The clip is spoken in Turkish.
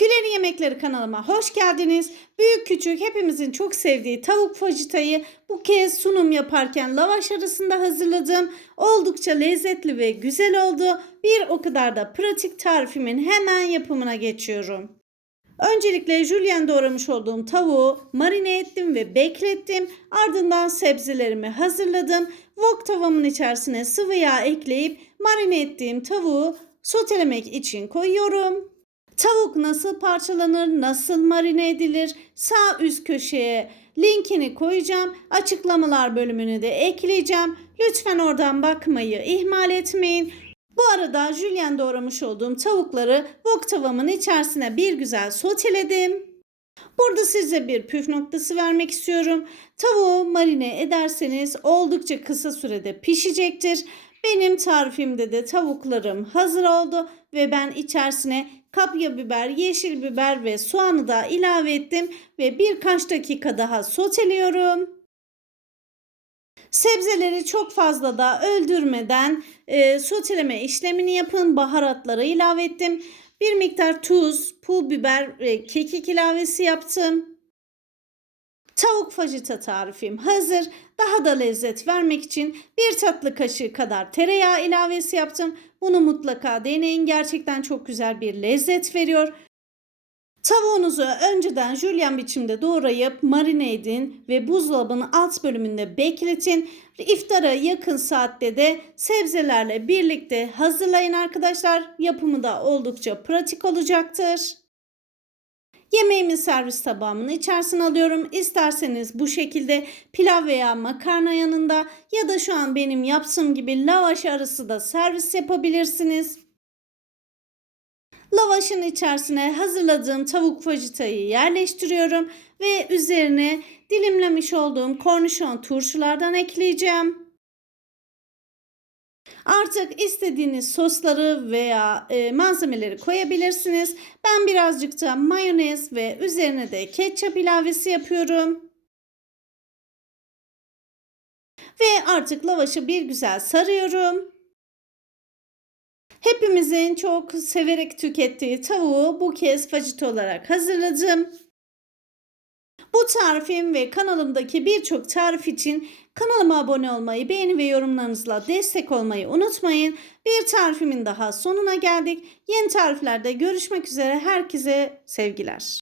Güleri Yemekleri kanalıma hoş geldiniz. Büyük küçük hepimizin çok sevdiği tavuk fajitayı bu kez sunum yaparken lavaş arasında hazırladım. Oldukça lezzetli ve güzel oldu. Bir o kadar da pratik tarifimin hemen yapımına geçiyorum. Öncelikle jülyen doğramış olduğum tavuğu marine ettim ve beklettim. Ardından sebzelerimi hazırladım. Wok tavamın içerisine sıvı yağ ekleyip marine ettiğim tavuğu sotelemek için koyuyorum. Tavuk nasıl parçalanır, nasıl marine edilir sağ üst köşeye linkini koyacağım. Açıklamalar bölümünü de ekleyeceğim. Lütfen oradan bakmayı ihmal etmeyin. Bu arada jülyen doğramış olduğum tavukları wok tavamın içerisine bir güzel soteledim. Burada size bir püf noktası vermek istiyorum. Tavuğu marine ederseniz oldukça kısa sürede pişecektir. Benim tarifimde de tavuklarım hazır oldu ve ben içerisine kapya biber, yeşil biber ve soğanı da ilave ettim ve birkaç dakika daha soteliyorum. Sebzeleri çok fazla da öldürmeden e, soteleme işlemini yapın. Baharatları ilave ettim. Bir miktar tuz, pul biber ve kekik ilavesi yaptım. Tavuk fajita tarifim hazır. Daha da lezzet vermek için bir tatlı kaşığı kadar tereyağı ilavesi yaptım. Bunu mutlaka deneyin. Gerçekten çok güzel bir lezzet veriyor. Tavuğunuzu önceden jülyen biçimde doğrayıp marine edin ve buzdolabının alt bölümünde bekletin. İftara yakın saatte de sebzelerle birlikte hazırlayın arkadaşlar. Yapımı da oldukça pratik olacaktır. Yemeğimi servis tabağımın içerisine alıyorum. İsterseniz bu şekilde pilav veya makarna yanında ya da şu an benim yaptığım gibi lavaş arası da servis yapabilirsiniz. Lavaşın içerisine hazırladığım tavuk fajitayı yerleştiriyorum ve üzerine dilimlemiş olduğum kornişon turşulardan ekleyeceğim. Artık istediğiniz sosları veya e, malzemeleri koyabilirsiniz. Ben birazcık da mayonez ve üzerine de ketçap ilavesi yapıyorum. Ve artık lavaşı bir güzel sarıyorum. Hepimizin çok severek tükettiği tavuğu bu kez fajita olarak hazırladım. Bu tarifim ve kanalımdaki birçok tarif için kanalıma abone olmayı, beğeni ve yorumlarınızla destek olmayı unutmayın. Bir tarifimin daha sonuna geldik. Yeni tariflerde görüşmek üzere. Herkese sevgiler.